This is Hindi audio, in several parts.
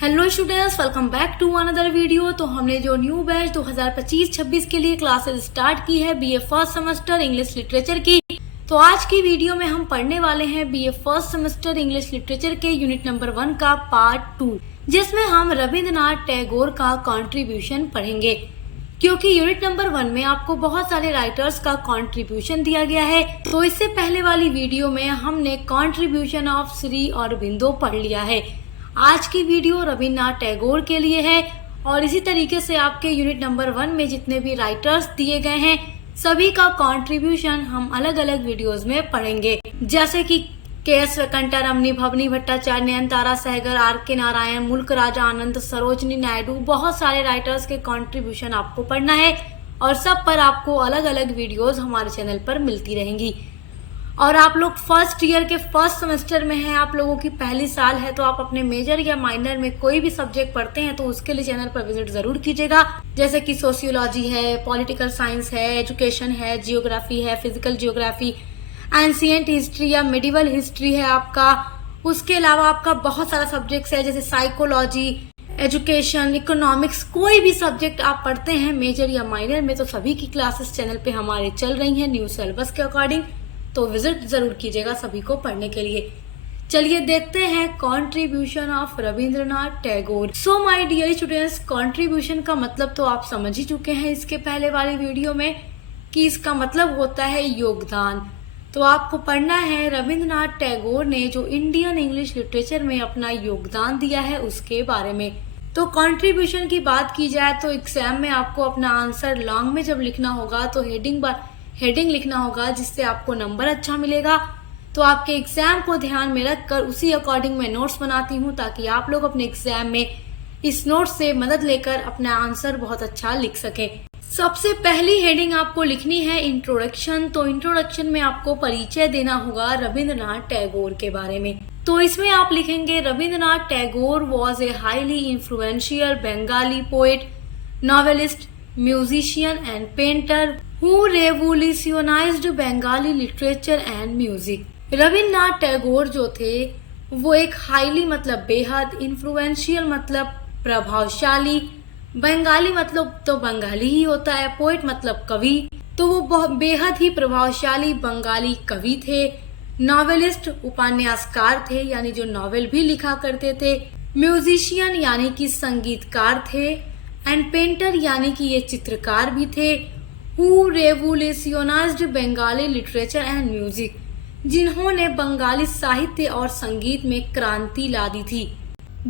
Hello students, welcome back to another video. तो हमने जो न्यू बैच 2025-26 के लिए क्लासेस स्टार्ट की है BA first semester English literature की। तो आज की वीडियो में हम पढ़ने वाले हैं BA first semester English literature के यूनिट नंबर 1 का पार्ट 2, जिसमें हम रविंद्रनाथ टैगोर का कंट्रीब्यूशन पढ़ेंगे। क्योंकि यूनिट नंबर 1 में आपको बहुत सारे राइटर्स का कंट्रीब्यूशन दिया गया है, तो इससे पहले वाली वीडियो में हमने कंट्रीब्यूशन ऑफ श्री अरबिंदो पढ़ लिया है। आज की वीडियो रविन्द्रनाथ टैगोर के लिए है और इसी तरीके से आपके यूनिट नंबर 1 में जितने भी राइटर्स दिए गए हैं सभी का कंट्रीब्यूशन हम अलग अलग वीडियोस में पढ़ेंगे, जैसे कि के.एस. वेंकट रमनी, भवनी भट्टाचार्य, नयनतारा सहगल, आर.के. नारायण, मुल्क राजा आनंद, सरोजनी नायडू, बहुत सारे राइटर्स के कंट्रीब्यूशन आपको पढ़ना है और सब पर आपको अलग अलग वीडियोस हमारे चैनल पर मिलती रहेंगी। और आप लोग फर्स्ट ईयर के फर्स्ट सेमेस्टर में हैं, आप लोगों की पहली साल है, तो आप अपने मेजर या माइनर में कोई भी सब्जेक्ट पढ़ते हैं तो उसके लिए चैनल पर विजिट जरूर कीजिएगा, जैसे कि सोशियोलॉजी है, पॉलिटिकल साइंस है, एजुकेशन है, जियोग्राफी है, फिजिकल जियोग्राफी, एंशिएंट हिस्ट्री या मिडिवल हिस्ट्री है आपका। उसके अलावा आपका बहुत सारा सब्जेक्ट्स है, जैसे साइकोलॉजी, एजुकेशन, इकोनॉमिक्स। कोई भी सब्जेक्ट आप पढ़ते हैं मेजर या माइनर में तो सभी की क्लासेस चैनल पे हमारे चल रही हैं न्यू सिलेबस के अकॉर्डिंग, तो विजिट जरूर कीजिएगा सभी को पढ़ने के लिए। चलिए देखते हैं contribution of Rabindranath Tagore. So my dear students, contribution का मतलब तो आप समझ ही चुके हैं इसके पहले वाली वीडियो में कि इसका मतलब होता है योगदान। तो आपको पढ़ना है रविंद्रनाथ टैगोर ने जो इंडियन इंग्लिश लिटरेचर में अपना योगदान दिया है उसके बारे में। तो कंट्रीब्यूशन की बात की जाए तो एग्जाम में आपको अपना आंसर लॉन्ग में जब लिखना होगा तो हेडिंग लिखना होगा, जिससे आपको नंबर अच्छा मिलेगा। तो आपके एग्जाम को ध्यान में रखकर उसी अकॉर्डिंग मैं नोट्स बनाती हूँ, ताकि आप लोग अपने एग्जाम में इस नोट्स से मदद लेकर अपना आंसर बहुत अच्छा लिख सके। सबसे पहली हेडिंग आपको लिखनी है इंट्रोडक्शन। तो इंट्रोडक्शन में आपको परिचय देना होगा रविंद्रनाथ टैगोर के बारे में। तो इसमें आप लिखेंगे Rabindranath Tagore was a highly influential Bengali poet, novelist, musician and painter who revolutionized Bengali literature and music। Rabindranath Tagore जो थे वो एक हाईली मतलब बेहद, इन्फ्लुएंशियल मतलब प्रभावशाली, बंगाली मतलब तो बंगाली ही होता है, पोएट मतलब कवि, तो वो बेहद ही प्रभावशाली बंगाली कवि थे। नॉवेलिस्ट उपन्यासकार थे, यानी जो नॉवेल भी लिखा करते थे। म्यूजिशियन यानी कि संगीतकार थे। एंड पेंटर यानी कि ये चित्रकार भी थे। Who revolutionized Bengali literature and music, जिन्होंने बंगाली साहित्य और संगीत में क्रांति ला दी थी।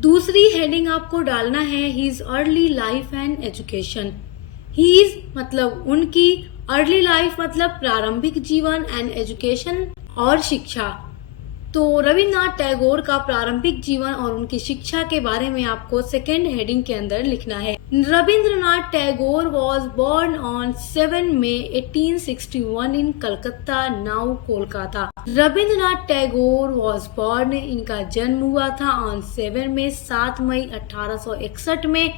दूसरी हेडिंग आपको डालना है His early life and education। His मतलब उनकी, अर्ली लाइफ मतलब प्रारंभिक जीवन, एंड एजुकेशन और शिक्षा। तो रविन्द्रनाथ टैगोर का प्रारंभिक जीवन और उनकी शिक्षा के बारे में आपको सेकेंड हेडिंग के अंदर लिखना है। Rabindranath Tagore was born on 7 May 1861 in Calcutta, now Kolkata. Rabindranath Tagore was born, इनका जन्म हुआ था ऑन 7 मई 1861 में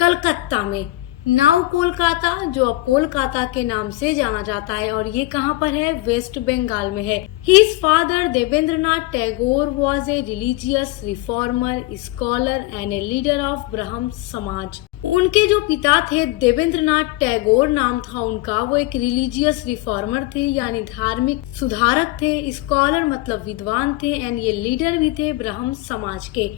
कलकत्ता में, नाउ कोलकाता, जो अब कोलकाता के नाम से जाना जाता है, और ये कहाँ पर है? वेस्ट बंगाल में है। His father Debendranath Tagore was a religious reformer, scholar and a leader of Brahmo Samaj. उनके जो पिता थे देवेंद्रनाथ टैगोर नाम था उनका, वो एक रिलीजियस रिफॉर्मर थे, यानी धार्मिक सुधारक थे। स्कॉलर मतलब विद्वान थे, एंड ये लीडर भी थे ब्रह्म समाज के।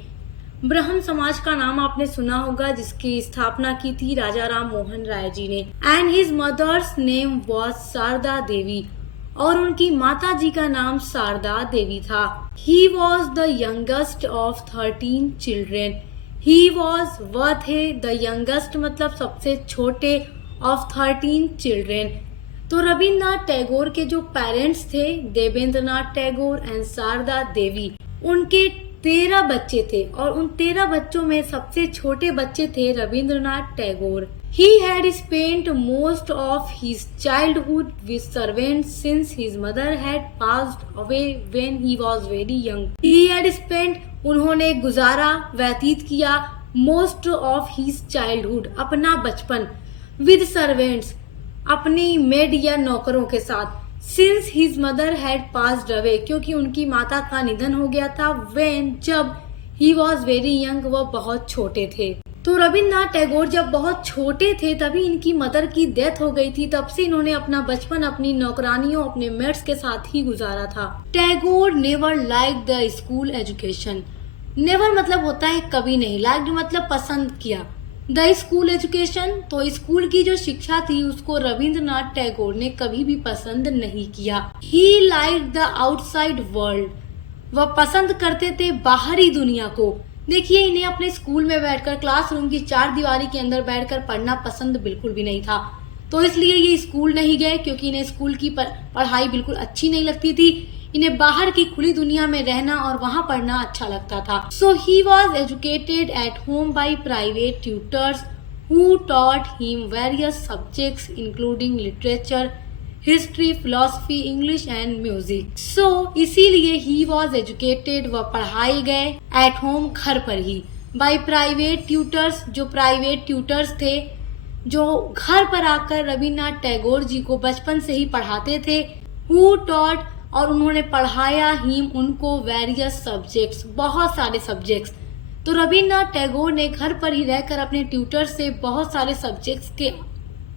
ब्रह्म समाज का नाम आपने सुना होगा, जिसकी स्थापना की थी राजा राम मोहन राय जी ने। And his mother's name was Sharada Devi, और उनकी माता जी का नाम शारदा देवी था। He was the youngest of 13 children. He was वह थे, द यंगेस्ट मतलब सबसे छोटे, ऑफ 13 चिल्ड्रेन। तो रविन्द्रनाथ टैगोर के जो पेरेंट्स थे देवेंद्रनाथ टैगोर एंड शारदा देवी, उनके 13 बच्चे थे, और उन 13 बच्चों में सबसे छोटे बच्चे थे Rabindranath Tagore. He had spent most of his childhood with servants since his mother had passed away when he was very young। He had spent उन्होंने गुजारा, व्यतीत किया, most of his childhood अपना बचपन, with servants अपनी मेड या नौकरों के साथ, since his mother had passed away क्योंकि उनकी माता का निधन हो गया था, व्हेन जब ही वॉज वेरी यंग, वह बहुत छोटे थे। तो रविन्द्रनाथ टैगोर जब बहुत छोटे थे तभी इनकी मदर की डेथ हो गई थी। तब से इन्होंने अपना बचपन अपनी नौकरानियों, अपने मेट्स के साथ ही गुजारा था। Tagore never like the school education. Never मतलब होता है कभी नहीं, लाइक मतलब पसंद किया। द स्कूल एजुकेशन, तो स्कूल की जो शिक्षा थी उसको रविन्द्रनाथ टैगोर ने कभी भी पसंद नहीं किया। ही लाइक द आउटसाइड वर्ल्ड, वह पसंद करते थे बाहरी दुनिया को। देखिए, इन्हें अपने स्कूल में बैठकर, क्लासरूम की चार दीवारी के अंदर बैठकर पढ़ना पसंद बिल्कुल भी नहीं था। तो इसलिए ये स्कूल नहीं गए, क्योंकि इन्हें स्कूल की पढ़ाई बिल्कुल अच्छी नहीं लगती थी। इन्हें बाहर की खुली दुनिया में रहना और वहाँ पढ़ना अच्छा लगता था। So he was educated at home by private tutors who taught him various subjects including literature, history, philosophy, English and music. So इसीलिए ही वॉज एजुकेटेड, वह पढ़ाए गए एट होम, घर पर ही, बाय प्राइवेट ट्यूटर्स, जो प्राइवेट ट्यूटर्स थे, जो घर पर आकर रविन्द्रनाथ टैगोर जी को बचपन से ही पढ़ाते थे। हु टॉट, और उन्होंने पढ़ाया हिम, उनको, वेरियस सब्जेक्ट्स, बहुत सारे सब्जेक्ट्स। तो रविन्द्रनाथ टैगोर ने घर पर ही रहकर अपने ट्यूटर से बहुत सारे सब्जेक्ट्स के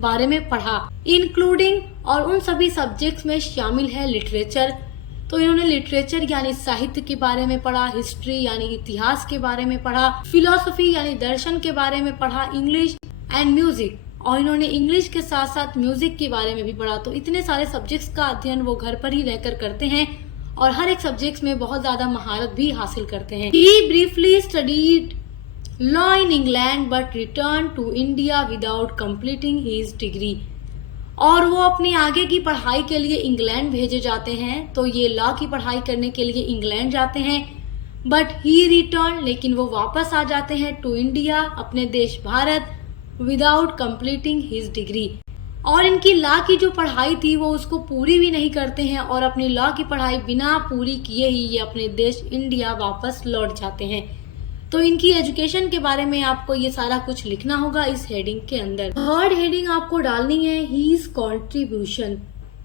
बारे में पढ़ा, इंक्लूडिंग, और उन सभी सब्जेक्ट्स में शामिल है लिटरेचर। तो इन्होंने लिटरेचर यानी साहित्य के बारे में पढ़ा, हिस्ट्री यानी इतिहास के बारे में पढ़ा, फिलोसफी यानी दर्शन के बारे में पढ़ा, इंग्लिश एंड म्यूजिक, और इन्होंने इंग्लिश के साथ साथ म्यूजिक के बारे में भी पढ़ा। तो इतने सारे सब्जेक्ट्स का अध्ययन वो घर पर ही रहकर करते हैं और हर एक सब्जेक्ट्स में बहुत ज्यादा महारत भी हासिल करते हैं। He briefly studied law in England but return to India without completing his degree, और वो अपनी आगे की पढ़ाई के लिए इंग्लैंड भेजे जाते हैं। तो ये लॉ की पढ़ाई करने के लिए इंग्लैंड जाते हैं, बट ही रिटर्न, लेकिन वो वापस आ जाते हैं टू इंडिया, अपने देश Bharat, without completing his degree, और इनकी लॉ की जो पढ़ाई थी वो उसको पूरी भी नहीं करते हैं और अपनी लॉ की पढ़ाई बिना पूरी किए ही ये अपने देश इंडिया वापस लौट जाते हैं। तो इनकी एजुकेशन के बारे में आपको ये सारा कुछ लिखना होगा इस हेडिंग के अंदर। थर्ड हेडिंग आपको डालनी है हीज कॉन्ट्रीब्यूशन।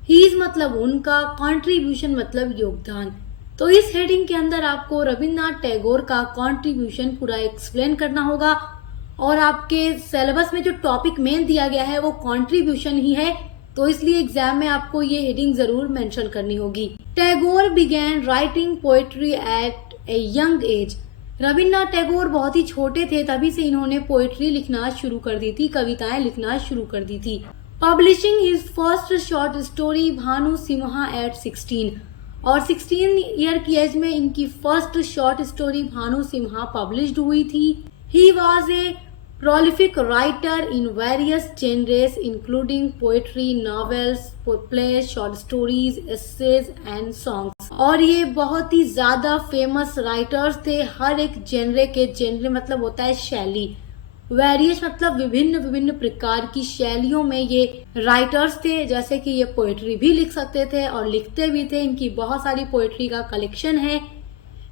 हीज मतलब उनका, कॉन्ट्रीब्यूशन मतलब योगदान। तो इस हेडिंग के अंदर आपको रविन्द्रनाथ टैगोर का कॉन्ट्रीब्यूशन पूरा एक्सप्लेन करना होगा, और आपके सिलेबस में जो टॉपिक मेन दिया गया है वो कॉन्ट्रीब्यूशन ही है, तो इसलिए एग्जाम में आपको ये हेडिंग जरूर मेंशन करनी होगी। Tagore began writing poetry at a young age. Rabindranath Tagore बहुत ही छोटे थे तभी से इन्होंने पोएट्री लिखना शुरू कर दी थी, कविताएं लिखना शुरू कर दी थी। Publishing his first short story Bhanu Simha at 16, और 16 ईयर की एज में इनकी first short story Bhanu Simha published हुई थी। He was a prolific writer in various genres including poetry, novels, plays, short stories, essays and songs। और ये बहुत ही ज्यादा फेमस राइटर्स थे हर एक जेनरे के। जेनरे मतलब होता है शैली, वेरियस मतलब विभिन्न विभिन्न प्रकार की शैलियों में ये राइटर्स थे। जैसे कि ये पोएट्री भी लिख सकते थे और लिखते भी थे, इनकी बहुत सारी पोएट्री का कलेक्शन है।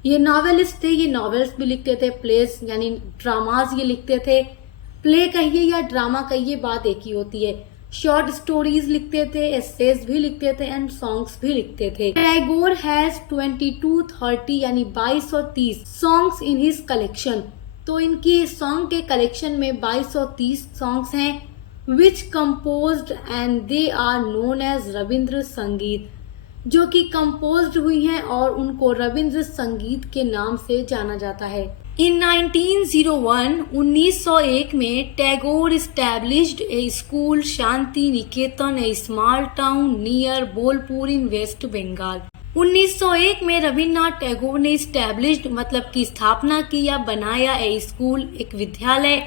ये नॉवेलिस्ट थे, ये नॉवेल्स भी लिखते थे, प्लेस यानी ड्रामाज ये लिखते थे। प्ले कहिए या ड्रामा कहिए, बात एक ही होती है। शॉर्ट स्टोरीज लिखते थे, एसेज भी लिखते थे एंड सॉन्ग्स भी लिखते थे। टैगोर हैज 2230 यानी 2230 सॉन्ग्स इन हिज कलेक्शन। तो इनकी सॉन्ग के कलेक्शन में 2230 सॉन्ग्स हैं, which composed and they are known as Rabindra Sangeet, जो कि कंपोज्ड हुई हैं और उनको रविंद्र संगीत के नाम से जाना जाता है। इन 1901 में टैगोर एस्टैब्लिश्ड ए स्कूल शांति निकेतन, ए स्मॉल टाउन नियर बोलपुर इन वेस्ट बंगाल। 1901 में रविन्द्रनाथ टैगोर ने एस्टैब्लिश्ड मतलब की स्थापना की या बनाया ए स्कूल, एक विद्यालय,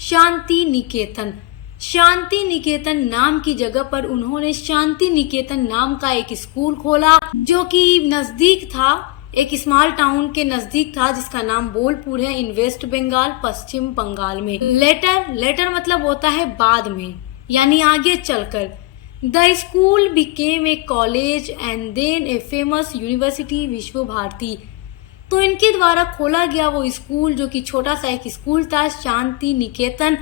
शांति निकेतन। शांति निकेतन नाम की जगह पर उन्होंने शांति निकेतन नाम का एक स्कूल खोला, जो कि नजदीक था, एक स्मॉल टाउन के नजदीक था, जिसका नाम बोलपुर है, इन वेस्ट बंगाल, पश्चिम बंगाल में। लेटर मतलब होता है बाद में, यानी आगे चलकर। The school became a college and then a famous university, Vishwa Bharati. तो इनके द्वारा खोला गया वो स्कूल, जो कि छोटा सा एक स्कूल था, शांति निकेतन,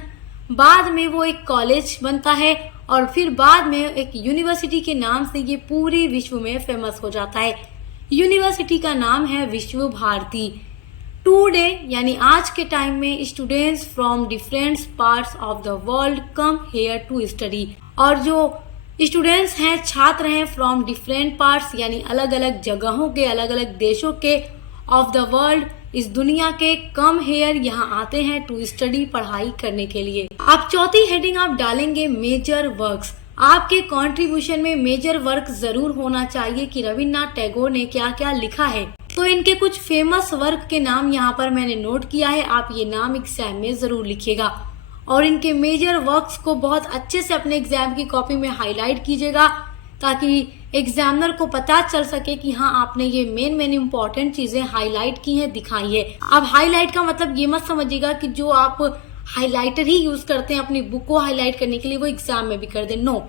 बाद में वो एक कॉलेज बनता है और फिर बाद में एक यूनिवर्सिटी के नाम से ये पूरे विश्व में फेमस हो जाता है। यूनिवर्सिटी का नाम है विश्व भारती। टुडे यानी आज के टाइम में students from different parts of the world come here to study. और जो स्टूडेंट्स हैं, छात्र हैं फ्रॉम डिफरेंट पार्ट्स यानी अलग अलग जगहों के, अलग अलग देशों के, ऑफ द वर्ल्ड इस दुनिया के, कम हेयर यहाँ आते हैं टू स्टडी पढ़ाई करने के लिए। अब चौथी हेडिंग आप डालेंगे मेजर वर्क्स। आपके कंट्रीब्यूशन में मेजर वर्क जरूर होना चाहिए कि रविन्द्रनाथ टैगोर ने क्या क्या लिखा है। तो इनके कुछ फेमस वर्क के नाम यहाँ पर मैंने नोट किया है, आप ये नाम एग्जाम में जरूर लिखिएगा और इनके मेजर वर्क्स को बहुत अच्छे से अपने एग्जाम की कॉपी में हाईलाइट कीजिएगा ताकि एग्जामिनर को पता चल सके कि हाँ आपने ये मेन इंपॉर्टेंट चीजें हाईलाइट की हैं, दिखाई है। अब हाईलाइट का मतलब ये मत समझिएगा कि जो आप हाइलाइटर ही यूज करते हैं अपनी बुक को हाईलाइट करने के लिए वो एग्जाम में भी कर दे, नो।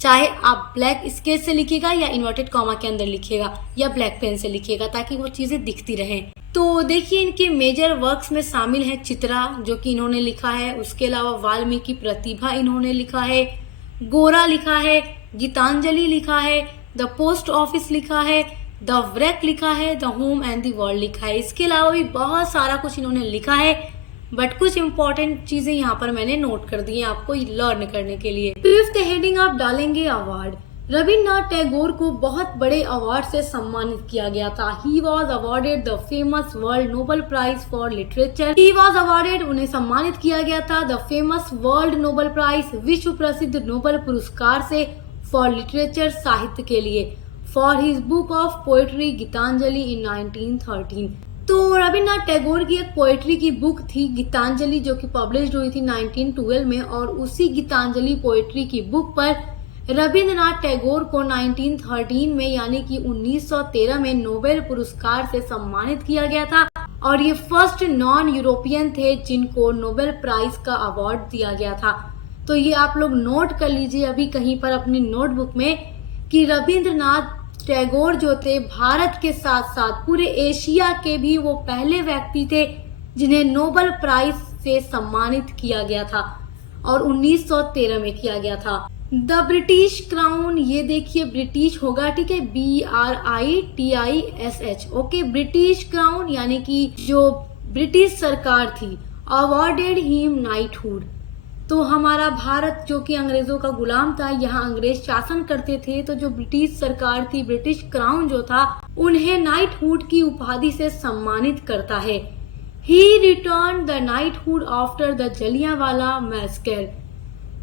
चाहे आप ब्लैक स्केच से लिखिएगा या इन्वर्टेड कॉमा के अंदर लिखिएगा या ब्लैक पेन से लिखिएगा ताकि वो चीजें दिखती रहें। तो देखिए इनके मेजर वर्क्स में शामिल है चित्रा जो कि इन्होंने लिखा है, उसके अलावा वाल्मीकि प्रतिभा इन्होंने लिखा है, गोरा लिखा है, गीतांजलि लिखा है, द पोस्ट ऑफिस लिखा है, द व्रेक लिखा है, the home and the world लिखा है। इसके अलावा भी बहुत सारा कुछ इन्होंने लिखा है बट कुछ इंपॉर्टेंट चीजें यहाँ पर मैंने नोट कर दी हैं आपको लर्न करने के लिए। फिफ्थ हेडिंग आप डालेंगे अवार्ड। रविन्द्रनाथ टैगोर को बहुत बड़े अवार्ड से सम्मानित किया गया था। He was awarded the famous world Nobel prize for literature. He was awarded, उन्हें सम्मानित किया गया था the famous world Nobel prize, विश्व प्रसिद्ध नोबेल पुरस्कार से, फॉर लिटरेचर, साहित्य के लिए, for his book of poetry Gitanjali in 1913। तो रविन्द्रनाथ टैगोर की एक पोएट्री की बुक थी गीतांजलि जो कि पब्लिश हुई थी 1912 में और उसी गीतांजलि पोएट्री की बुक पर रविन्द्रनाथ टैगोर को 1913 में यानी कि 1913 में नोबेल पुरस्कार से सम्मानित किया गया था और ये फर्स्ट नॉन यूरोपियन थे जिनको नोबेल प्राइज का अवार्ड दिया गया था। तो ये आप लोग नोट कर लीजिए अभी कहीं पर अपनी नोटबुक में कि रविन्द्रनाथ टैगोर जो थे भारत के साथ साथ पूरे एशिया के भी वो पहले व्यक्ति थे जिन्हें नोबेल प्राइज से सम्मानित किया गया था और 1913 में किया गया था। द ब्रिटिश क्राउन, ये देखिए ब्रिटिश होगा, ठीक है, BRITISH, ओके। ब्रिटिश क्राउन यानी कि जो ब्रिटिश सरकार थी, अवॉर्डेड हिम नाइटहुड। तो हमारा भारत जो कि अंग्रेजों का गुलाम था, यहाँ अंग्रेज शासन करते थे, तो जो ब्रिटिश सरकार थी, ब्रिटिश क्राउन जो था, उन्हें नाइटहुड की उपाधि से सम्मानित करता है। He return the knighthood after the Jallianwala massacre.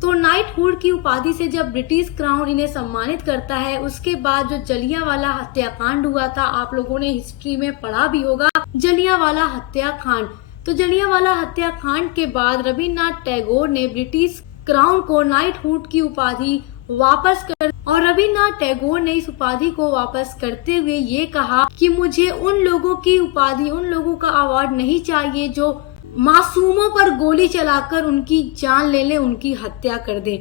तो नाइटहुड की उपाधि से जब ब्रिटिश क्राउन इन्हें सम्मानित करता है, उसके बाद जो जलियांवाला हत्याकांड हुआ था, आप लोगों ने हिस्ट्री में पढ़ा भी होगा जलियांवाला हत्याकांड। तो जलियांवाला हत्याकांड के बाद रविन्द्रनाथ टैगोर ने ब्रिटिश क्राउन को नाइटहुड की उपाधि वापस कर और रविन्द्रनाथ टैगोर ने इस उपाधि को वापस करते हुए ये कहा कि मुझे उन लोगों की उपाधि, उन लोगों का अवार्ड नहीं चाहिए जो मासूमों पर गोली चलाकर उनकी जान ले ले, उनकी हत्या कर दे।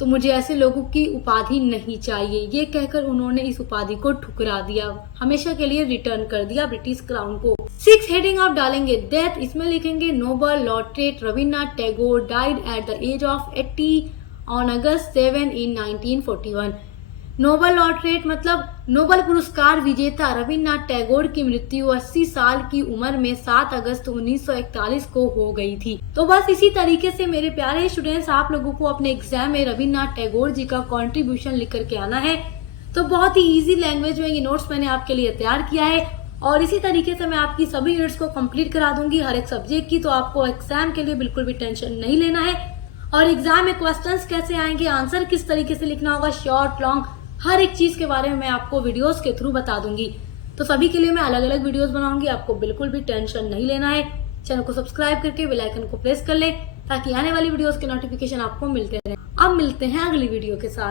तो मुझे ऐसे लोगों की उपाधि नहीं चाहिए। ये कहकर उन्होंने इस उपाधि को ठुकरा दिया, हमेशा के लिए रिटर्न कर दिया ब्रिटिश क्राउन को। 6 हेडिंग आप डालेंगे डेथ, इसमें लिखेंगे Nobel laureate Rabindranath Tagore died at the age of 80 on August 7 in 1941। Nobel laureate मतलब नोबेल पुरस्कार विजेता रविन्द्रनाथ टैगोर की मृत्यु 80 साल की उम्र में 7 अगस्त 1941 को हो गई थी। तो बस इसी तरीके से मेरे प्यारे स्टूडेंट्स, आप लोगों को अपने एग्जाम में रविन्द्रनाथ टैगोर जी का कंट्रीब्यूशन लिख करके आना है। तो बहुत ही इजी लैंग्वेज में ये नोट्स मैंने आपके लिए तैयार किया है और इसी तरीके से मैं आपकी सभी यूनिट्स को कंप्लीट करा दूंगी हर एक सब्जेक्ट की। तो आपको एग्जाम के लिए बिल्कुल भी टेंशन नहीं लेना है और एग्जाम में क्वेश्चंस कैसे आएंगे, आंसर किस तरीके से लिखना होगा, शॉर्ट लॉन्ग, हर एक चीज के बारे में मैं आपको वीडियोस के थ्रू बता दूंगी। तो सभी के लिए मैं अलग अलग वीडियोस बनाऊंगी, आपको बिल्कुल भी टेंशन नहीं लेना है। चैनल को सब्सक्राइब करके बेल आइकन को प्रेस कर ले ताकि आने वाली वीडियोस के नोटिफिकेशन आपको मिलते रहे। अब मिलते हैं अगली वीडियो के साथ।